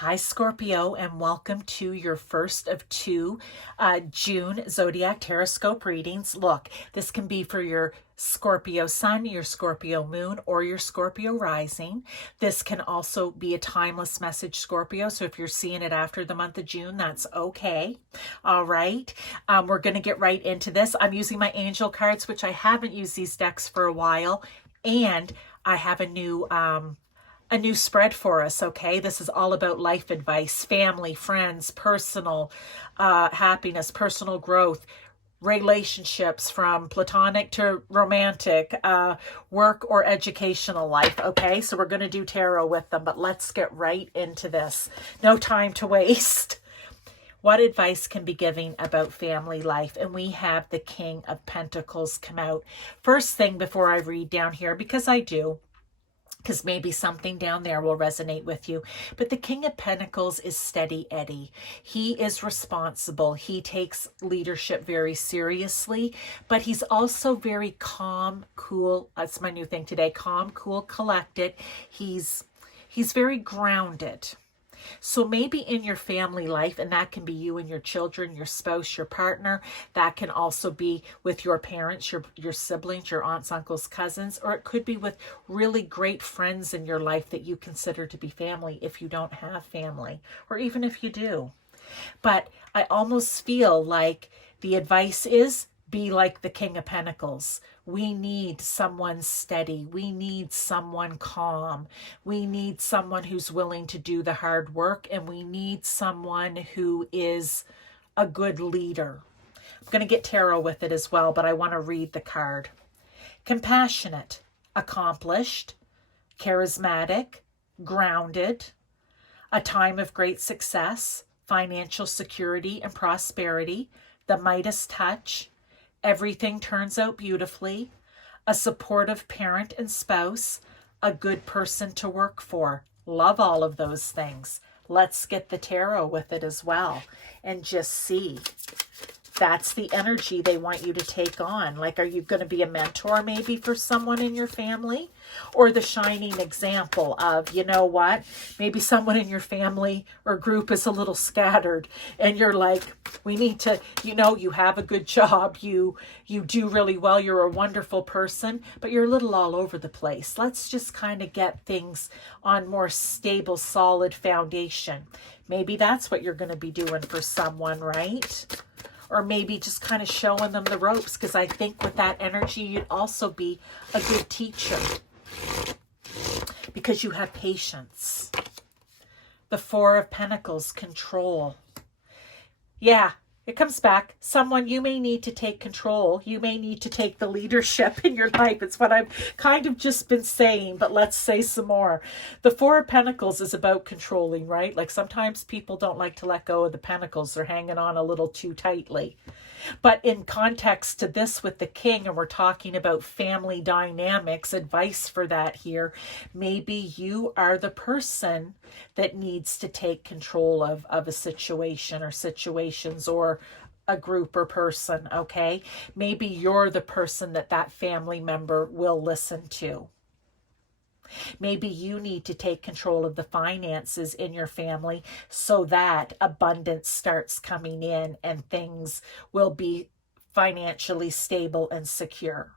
Hi, Scorpio, and welcome to your first of two June Zodiac Taroscope readings. Look, this can be for your Scorpio Sun, your Scorpio Moon, or your Scorpio Rising. This can also be a timeless message, Scorpio, so if you're seeing it after the month of June, that's okay. All right, we're going to get right into this. I'm using my angel cards, which I haven't used these decks for a while, and I have a new spread for us, okay? This is all about life advice, family, friends, personal happiness, personal growth, relationships from platonic to romantic, work or educational life, okay? So we're going to do tarot with them, but let's get right into this. No time to waste. What advice can be given about family life? And we have the King of Pentacles come out. First thing before I read down here, because I do, because maybe something down there will resonate with you. But the King of Pentacles is steady Eddie. He is responsible. He takes leadership very seriously, but he's also very calm, cool. That's my new thing today. Calm, cool, collected. He's very grounded. So maybe in your family life, and that can be you and your children, your spouse, your partner, that can also be with your parents, your siblings, your aunts, uncles, cousins, or it could be with really great friends in your life that you consider to be family if you don't have family, or even if you do. But I almost feel like the advice is be like the King of Pentacles. We need someone steady. We need someone calm. We need someone who's willing to do the hard work, and we need someone who is a good leader. I'm going to get tarot with it as well, but I want to read the card. Compassionate, accomplished, charismatic, grounded, a time of great success, financial security and prosperity, the Midas touch, everything turns out beautifully, a supportive parent and spouse, a good person to work for. Love all of those things. Let's get the tarot with it as well and just see. That's the energy they want you to take on. Like, are you going to be a mentor maybe for someone in your family? Or the shining example of, you know what, maybe someone in your family or group is a little scattered and you're like, we need to, you have a good job, you do really well, you're a wonderful person, but you're a little all over the place. Let's just kind of get things on more stable, solid foundation. Maybe that's what you're going to be doing for someone, right? Or maybe just kind of showing them the ropes, because I think with that energy, you'd also be a good teacher because you have patience. The Four of Pentacles, control. Yeah, it comes back. Someone, you may need to take control. You may need to take the leadership in your life. It's what I've kind of just been saying, but let's say some more. The Four of Pentacles is about controlling, right? Like sometimes people don't like to let go of the pentacles. They're hanging on a little too tightly. But in context to this with the King, and we're talking about family dynamics, advice for that here, maybe you are the person that needs to take control of a situation or situations or a group or person, okay? Maybe you're the person that family member will listen to. Maybe you need to take control of the finances in your family so that abundance starts coming in and things will be financially stable and secure.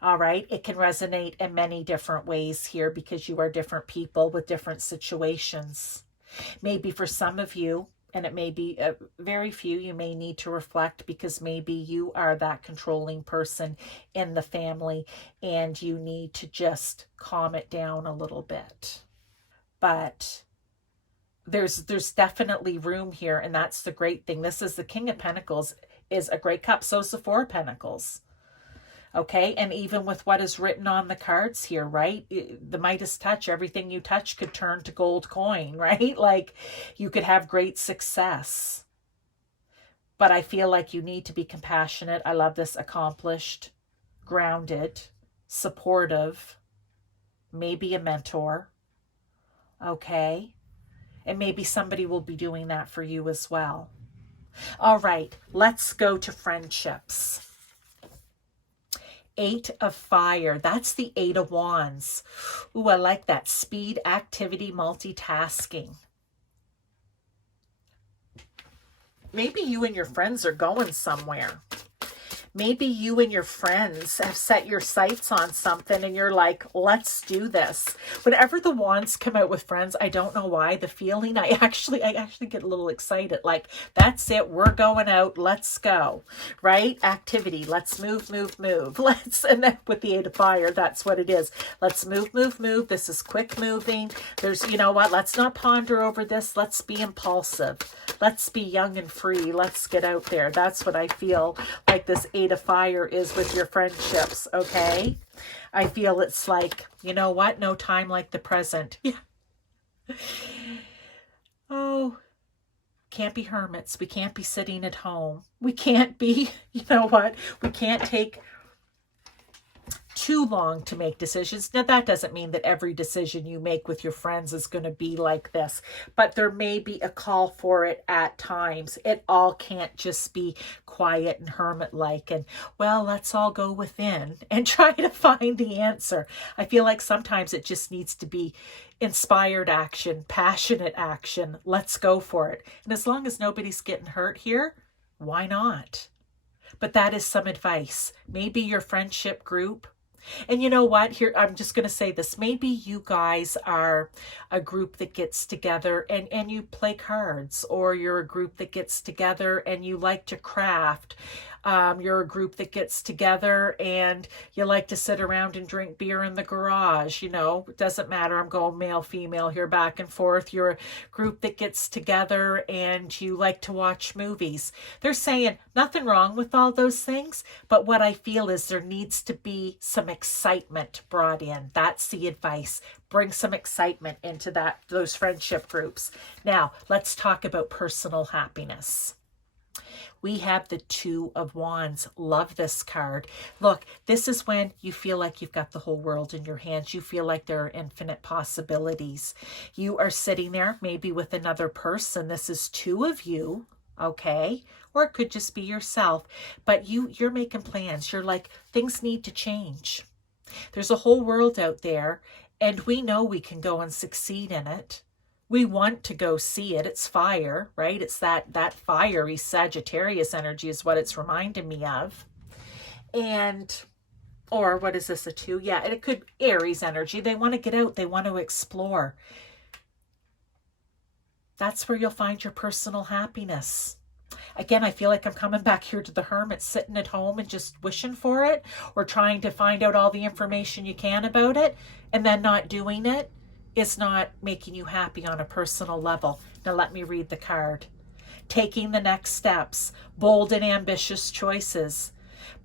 All right, it can resonate in many different ways here because you are different people with different situations. Maybe for some of you, and it may be very few, you may need to reflect because maybe you are that controlling person in the family and you need to just calm it down a little bit. But there's definitely room here, and that's the great thing. This is the King of Pentacles is a great cup. So is the Four of Pentacles. Okay, and even with what is written on the cards here, right? The Midas touch, everything you touch could turn to gold coin, right? Like you could have great success. But I feel like you need to be compassionate. I love this. Accomplished, grounded, supportive, maybe a mentor. Okay, and maybe somebody will be doing that for you as well. All right, let's go to friendships. Eight of Fire. That's the Eight of Wands. Ooh, I like that. Speed, activity, multitasking. maybe you and your friends are going somewhere. Maybe you and your friends have set your sights on something and you're like, let's do this. Whenever the wands come out with friends, I don't know why, the feeling, I actually get a little excited. Like, that's it. We're going out. Let's go. Right? Activity. Let's move, move, move. And then with the 8 of fire, that's what it is. Let's move, move, move. This is quick moving. There's, you know what? Let's not ponder over this. Let's be impulsive. Let's be young and free. Let's get out there. That's what I feel like this 8 of fire is with your friendships, okay? I feel it's like, you know what? No time like the present. Yeah. Oh, can't be hermits. We can't be sitting at home. We can't be, you know what? We can't take too long to make decisions. Now, that doesn't mean that every decision you make with your friends is going to be like this, but there may be a call for it at times. It all can't just be quiet and hermit-like and, well, let's all go within and try to find the answer. I feel like sometimes it just needs to be inspired action, passionate action. Let's go for it. And as long as nobody's getting hurt here, why not? But that is some advice. Maybe your friendship group. And you know what? Here, I'm just going to say this. Maybe you guys are a group that gets together and you play cards, or you're a group that gets together and you like to craft. You're a group that gets together and you like to sit around and drink beer in the garage. You know, it doesn't matter. I'm going male, female here, back and forth. You're a group that gets together and you like to watch movies. They're saying nothing wrong with all those things, but what I feel is there needs to be some excitement brought in. That's the advice. Bring some excitement into those friendship groups. Now, let's talk about personal happiness. We have the 2 of Wands. Love this card. Look, this is when you feel like you've got the whole world in your hands. You feel like there are infinite possibilities. You are sitting there maybe with another person. This is 2 of you, okay? Or it could just be yourself. But you're making plans. You're like, things need to change. There's a whole world out there, and we know we can go and succeed in it. We want to go see it. It's fire, right? It's that fiery Sagittarius energy is what it's reminding me of. And, or what is this, a 2? Yeah, it could Aries energy. They want to get out. They want to explore. That's where you'll find your personal happiness. Again, I feel like I'm coming back here to the hermit, sitting at home and just wishing for it, or trying to find out all the information you can about it and then not doing it. Is not making you happy on a personal level. Now let me read the card. Taking the next steps, bold and ambitious choices,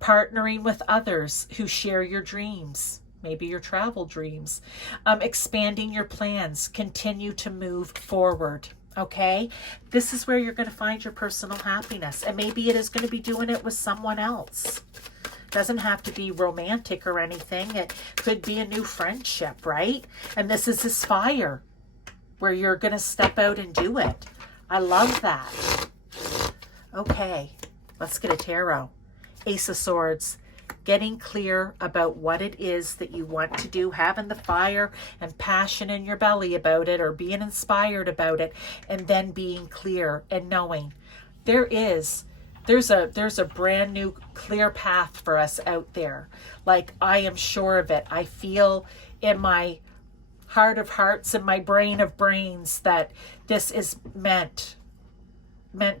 partnering with others who share your dreams, maybe your travel dreams, expanding your plans, continue to move forward. Okay, this is where you're going to find your personal happiness, and maybe it is going to be doing it with someone else. Doesn't have to be romantic or anything. It could be a new friendship, right? And this is this fire where you're going to step out and do it. I love that. Okay, let's get a tarot. Ace of Swords. Getting clear about what it is that you want to do, having the fire and passion in your belly about it, or being inspired about it, and then being clear and knowing there's a brand new clear path for us out there. Like, I am sure of it. I feel in my heart of hearts and my brain of brains that this is meant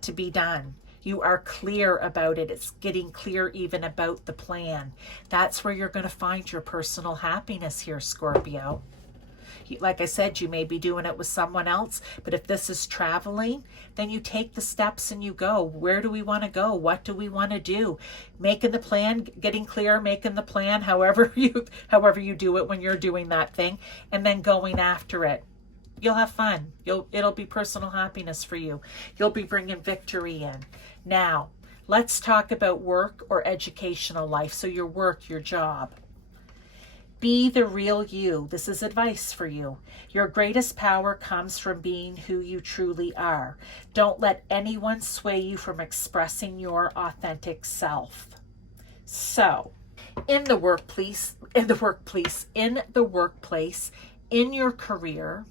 to be done. You are clear about it. It's getting clear even about the plan. That's where you're going to find your personal happiness here, Scorpio. Like I said, you may be doing it with someone else, but if this is traveling, then you take the steps and you go. Where do we want to go? What do we want to do? Making the plan, getting clear, making the plan, however you do it when you're doing that thing, and then going after it. You'll have fun. It'll be personal happiness for you. You'll be bringing victory in. Now, let's talk about work or educational life. So your work, your job. Be the real you. This is advice for you. Your greatest power comes from being who you truly are. Don't let anyone sway you from expressing your authentic self. So, in the workplace, in your career,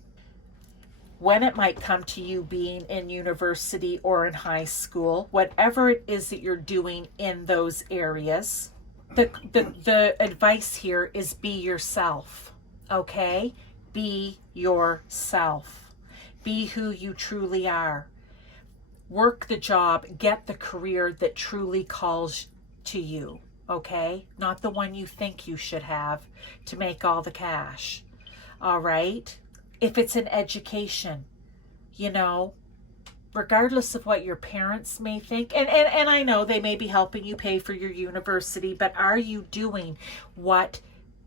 when it might come to you being in university or in high school, whatever it is that you're doing in those areas, the advice here is be yourself, okay? Be yourself. Be who you truly are. Work the job, get the career that truly calls to you, okay? Not the one you think you should have to make all the cash, all right? If it's an education, you know, regardless of what your parents may think, and I know they may be helping you pay for your university, but are you doing what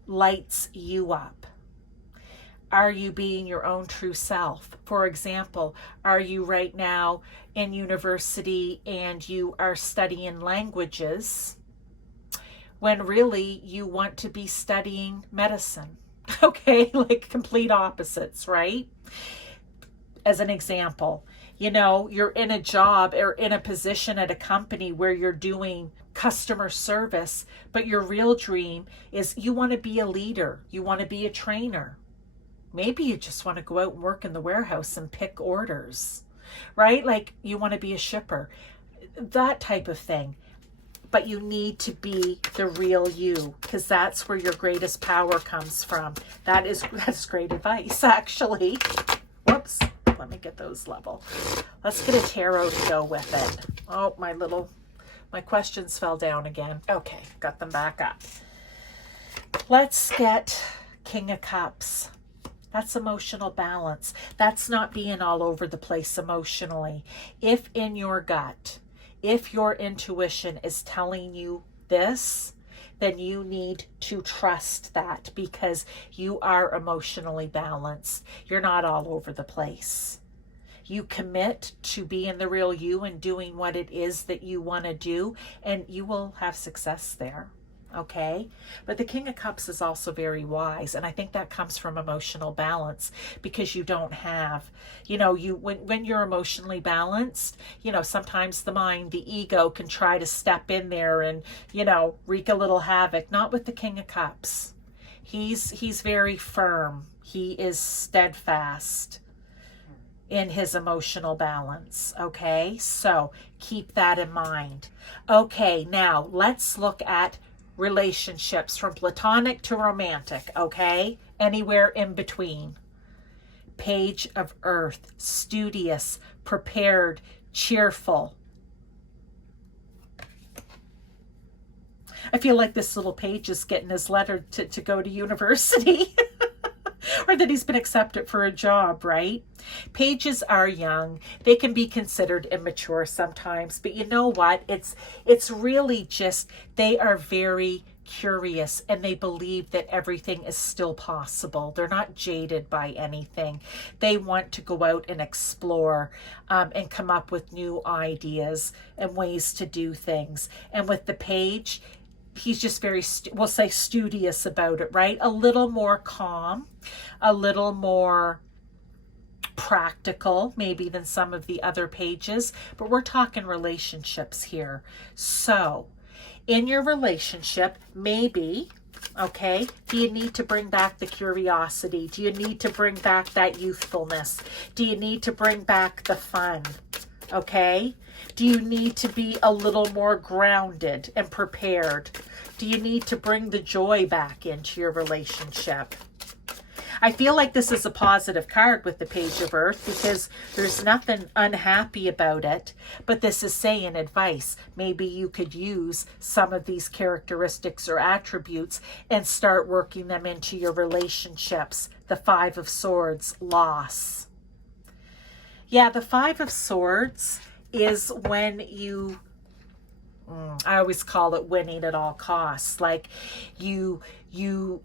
lights you up? Are you being your own true self? For example, are you right now in university and you are studying languages when really you want to be studying medicine? Okay, like complete opposites, right? As an example, you know, you're in a job or in a position at a company where you're doing customer service, but your real dream is you want to be a leader, you want to be a trainer. Maybe you just want to go out and work in the warehouse and pick orders, right? Like you want to be a shipper, that type of thing. But you need to be the real you, because that's where your greatest power comes from. That's great advice, actually. Whoops, let me get those level. Let's get a tarot to go with it. Oh, my questions fell down again. Okay, got them back up. Let's get King of Cups. That's emotional balance. That's not being all over the place emotionally. If in your gut, if your intuition is telling you this, then you need to trust that, because you are emotionally balanced. You're not all over the place. You commit to being the real you and doing what it is that you want to do, and you will have success there. Okay, but the King of Cups is also very wise, and I think that comes from emotional balance, because you don't have, you know, when you're emotionally balanced, you know, sometimes the mind, the ego can try to step in there and, you know, wreak a little havoc. Not with the King of Cups. He's very firm. He is steadfast in his emotional balance. Okay, so keep that in mind. Okay, now let's look at relationships from platonic to romantic, okay? Anywhere in between. Page of Earth, studious, prepared, cheerful. I feel like this little page is getting his letter to go to university. Or that he's been accepted for a job, right? Pages are young. They can be considered immature sometimes, but you know what? It's really just, they are very curious and they believe that everything is still possible. They're not jaded by anything. They want to go out and explore and come up with new ideas and ways to do things. And with the page, he's just very, we'll say, studious about it, right? A little more calm, a little more practical maybe than some of the other pages, but we're talking relationships here. So in your relationship, maybe, okay, do you need to bring back the curiosity? Do you need to bring back that youthfulness? Do you need to bring back the fun? Okay? Do you need to be a little more grounded and prepared? Do you need to bring the joy back into your relationship? I feel like this is a positive card with the Page of Earth, because there's nothing unhappy about it, but this is saying advice. Maybe you could use some of these characteristics or attributes and start working them into your relationships. The Five of Swords, loss. Yeah, the Five of Swords is when you, I always call it winning at all costs. Like you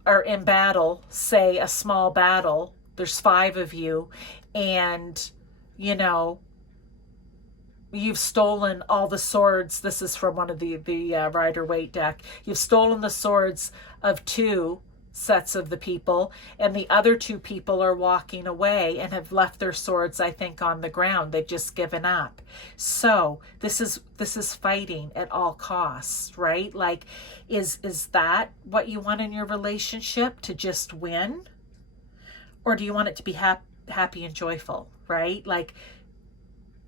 are in battle, say a small battle, there's 5 of you, and you know, you've stolen all the swords. This is from one of the Rider-Waite deck. You've stolen the swords of 2 sets of the people, and the other 2 people are walking away and have left their swords, I think, on the ground. They've just given up. So this is fighting at all costs, right? Like, is that what you want in your relationship, to just win? Or do you want it to be happy and joyful, right? Like,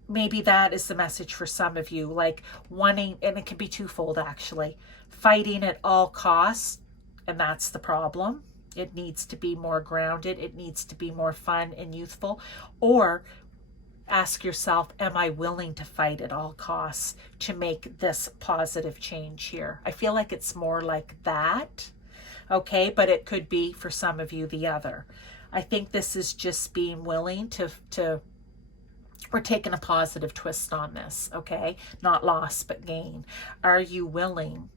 maybe that is the message for some of you, like wanting, and it can be twofold actually, fighting at all costs, and that's the problem. It needs to be more grounded. It needs to be more fun and youthful. Or ask yourself, am I willing to fight at all costs to make this positive change here? I feel like it's more like that, okay? But it could be for some of you the other. I think this is just being willing to we're taking a positive twist on this, okay? Not loss, but gain. Are you willing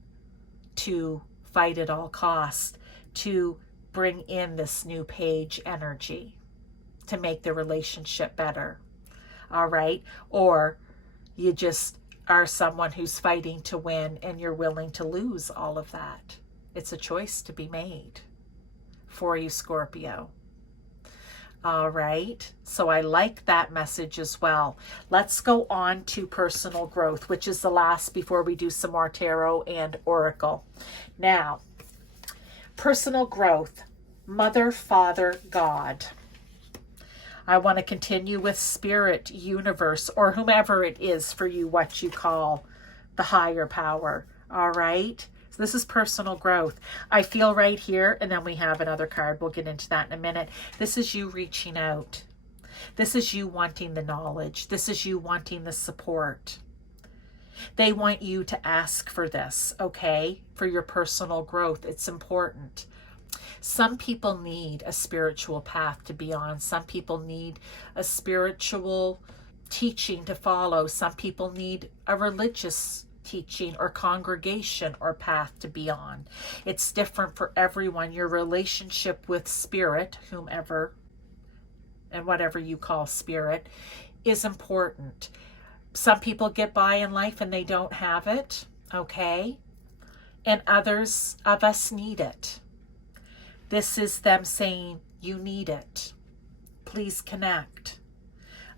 to fight at all costs to bring in this new page energy to make the relationship better? All right? Or you just are someone who's fighting to win and you're willing to lose all of that. It's a choice to be made for you, Scorpio. All right, so I like that message as well. Let's go on to personal growth, which is the last before we do some more tarot and oracle. Now, personal growth, Mother, Father, God. I want to continue with Spirit, Universe, or whomever it is for you, what you call the higher power. All right. So this is personal growth. I feel right here, and then we have another card. We'll get into that in a minute. This is you reaching out. This is you wanting the knowledge. This is you wanting the support. They want you to ask for this, okay? For your personal growth. It's important. Some people need a spiritual path to be on. Some people need a spiritual teaching to follow. Some people need a religious teaching or congregation or path to be on. It's different for everyone. Your relationship with Spirit, whomever and whatever you call Spirit, is important. Some people get by in life and they don't have it, okay? And others of us need it. This is them saying, you need it. Please connect.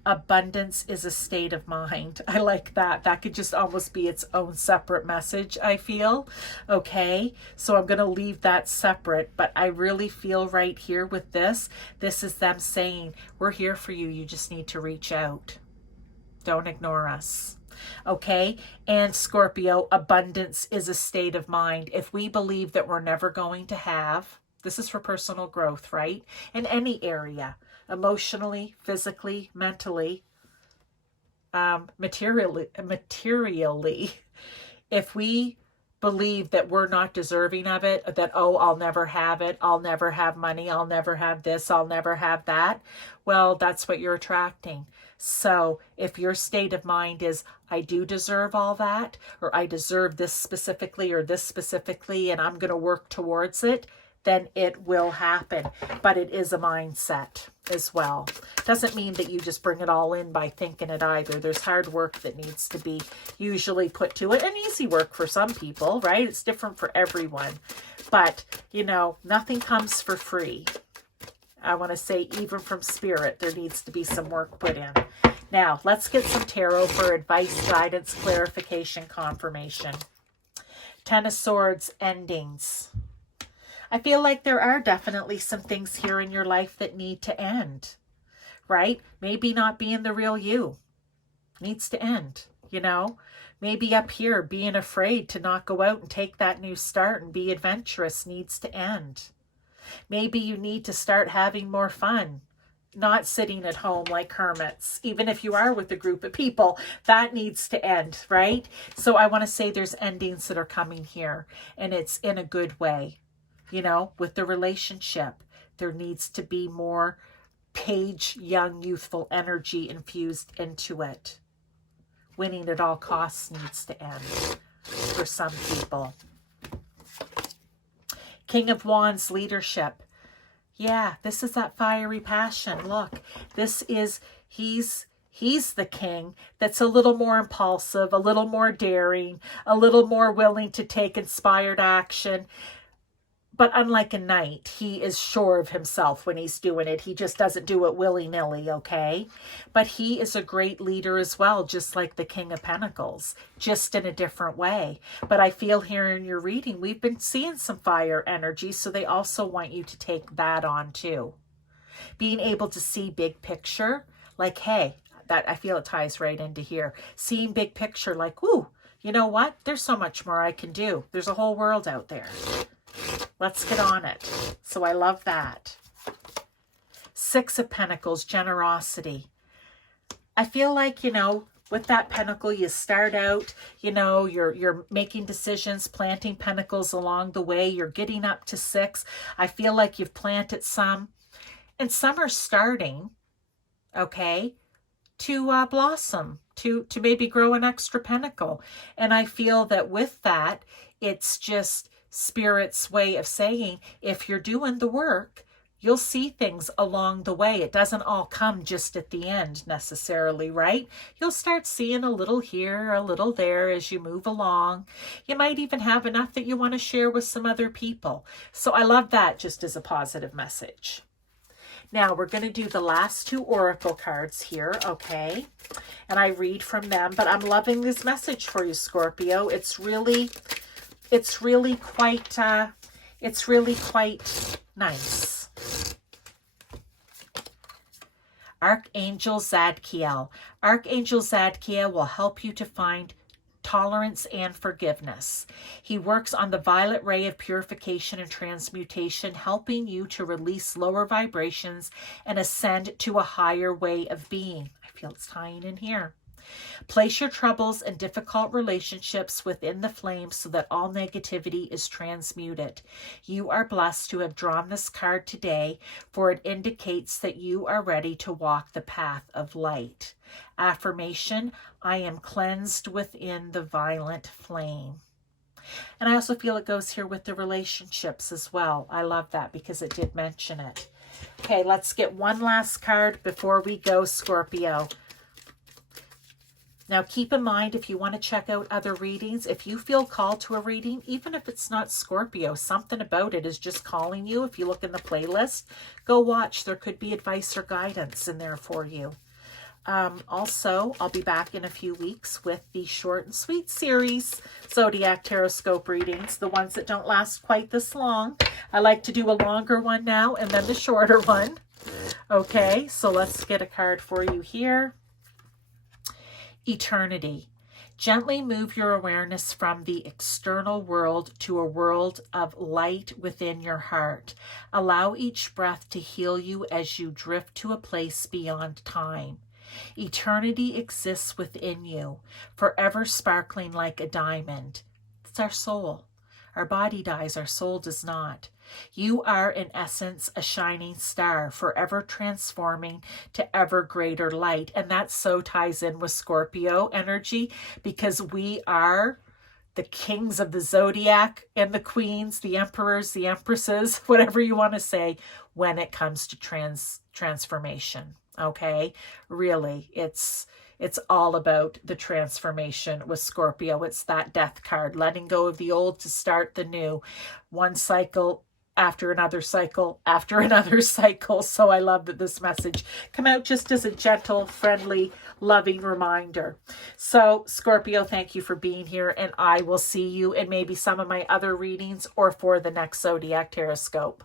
Abundance is a state of mind. I like that. That could just almost be its own separate message, I feel. Okay, so I'm going to leave that separate, but I really feel right here with this is them saying, we're here for you. You just need to reach out. Don't ignore us. Okay, and Scorpio, abundance is a state of mind. If we believe that we're never going to have, this is for personal growth, right? In any area. Emotionally, physically, mentally, materially. If we believe that we're not deserving of it, that, oh, I'll never have it, I'll never have money, I'll never have this, I'll never have that, well, that's what you're attracting. So if your state of mind is, I do deserve all that, or I deserve this specifically or this specifically, and I'm going to work towards it, then it will happen. But it is a mindset as well. Doesn't mean that you just bring it all in by thinking it either. There's hard work that needs to be usually put to it, and easy work for some people, right? It's different for everyone. But, you know, nothing comes for free. I want to say even from Spirit, there needs to be some work put in. Now, let's get some tarot for advice, guidance, clarification, confirmation. Ten of Swords, endings. I feel like there are definitely some things here in your life that need to end, right? Maybe not being the real you needs to end, you know? Maybe up here, being afraid to not go out and take that new start and be adventurous needs to end. Maybe you need to start having more fun, not sitting at home like hermits. Even if you are with a group of people, that needs to end, right? So I want to say there's endings that are coming here, and it's in a good way. You know, with the relationship, there needs to be more page, young, youthful energy infused into it. Winning at all costs needs to end for some people. King of Wands, leadership. Yeah, this is that fiery passion. Look, this is, he's the king that's a little more impulsive, a little more daring, a little more willing to take inspired action. But unlike a knight, he is sure of himself when he's doing it. He just doesn't do it willy-nilly, okay? But he is a great leader as well, just like the King of Pentacles, just in a different way. But I feel here in your reading, we've been seeing some fire energy, so they also want you to take that on too. Being able to see big picture, like, hey, that I feel it ties right into here. Seeing big picture, like, ooh, you know what? There's so much more I can do. There's a whole world out there. Let's get on it. So I love that. Six of Pentacles, generosity. I feel like, you know, with that pentacle, you start out, you know, you're making decisions, planting pentacles along the way. You're getting up to 6. I feel like you've planted some, and some are starting, okay, to blossom, to maybe grow an extra pentacle. And I feel that with that, it's just Spirit's way of saying, if you're doing the work, you'll see things along the way. It doesn't all come just at the end necessarily, right? You'll start seeing a little here, a little there as you move along. You might even have enough that you want to share with some other people. So I love that just as a positive message. Now we're going to do the last 2 oracle cards here, okay? And I read from them, but I'm loving this message for you, Scorpio. It's really quite nice. Archangel Zadkiel. Archangel Zadkiel will help you to find tolerance and forgiveness. He works on the violet ray of purification and transmutation, helping you to release lower vibrations and ascend to a higher way of being. I feel it's tying in here. Place your troubles and difficult relationships within the flame so that all negativity is transmuted. You are blessed to have drawn this card today, for it indicates that you are ready to walk the path of light. Affirmation, I am cleansed within the violent flame. And I also feel it goes here with the relationships as well. I love that because it did mention it. Okay, let's get one last card before we go, Scorpio. Now, keep in mind, if you want to check out other readings, if you feel called to a reading, even if it's not Scorpio, something about it is just calling you. If you look in the playlist, go watch. There could be advice or guidance in there for you. Also, I'll be back in a few weeks with the short and sweet series, Zodiac Taroscope readings, the ones that don't last quite this long. I like to do a longer one now and then the shorter one. Okay, so let's get a card for you here. Eternity. Gently move your awareness from the external world to a world of light within your heart. Allow each breath to heal you as you drift to a place beyond time. Eternity exists within you, forever sparkling like a diamond. It's our soul. Our body dies, our soul does not. You are, in essence, a shining star, forever transforming to ever greater light. And that so ties in with Scorpio energy, because we are the kings of the zodiac and the queens, the emperors, the empresses, whatever you want to say, when it comes to transformation. Okay? Really, it's all about the transformation with Scorpio. It's that death card, letting go of the old to start the new. One cycle after another cycle after another cycle. So I love that this message come out just as a gentle, friendly, loving reminder. So Scorpio, thank you for being here, and I will see you in maybe some of my other readings or for the next Zodiac Taroscope.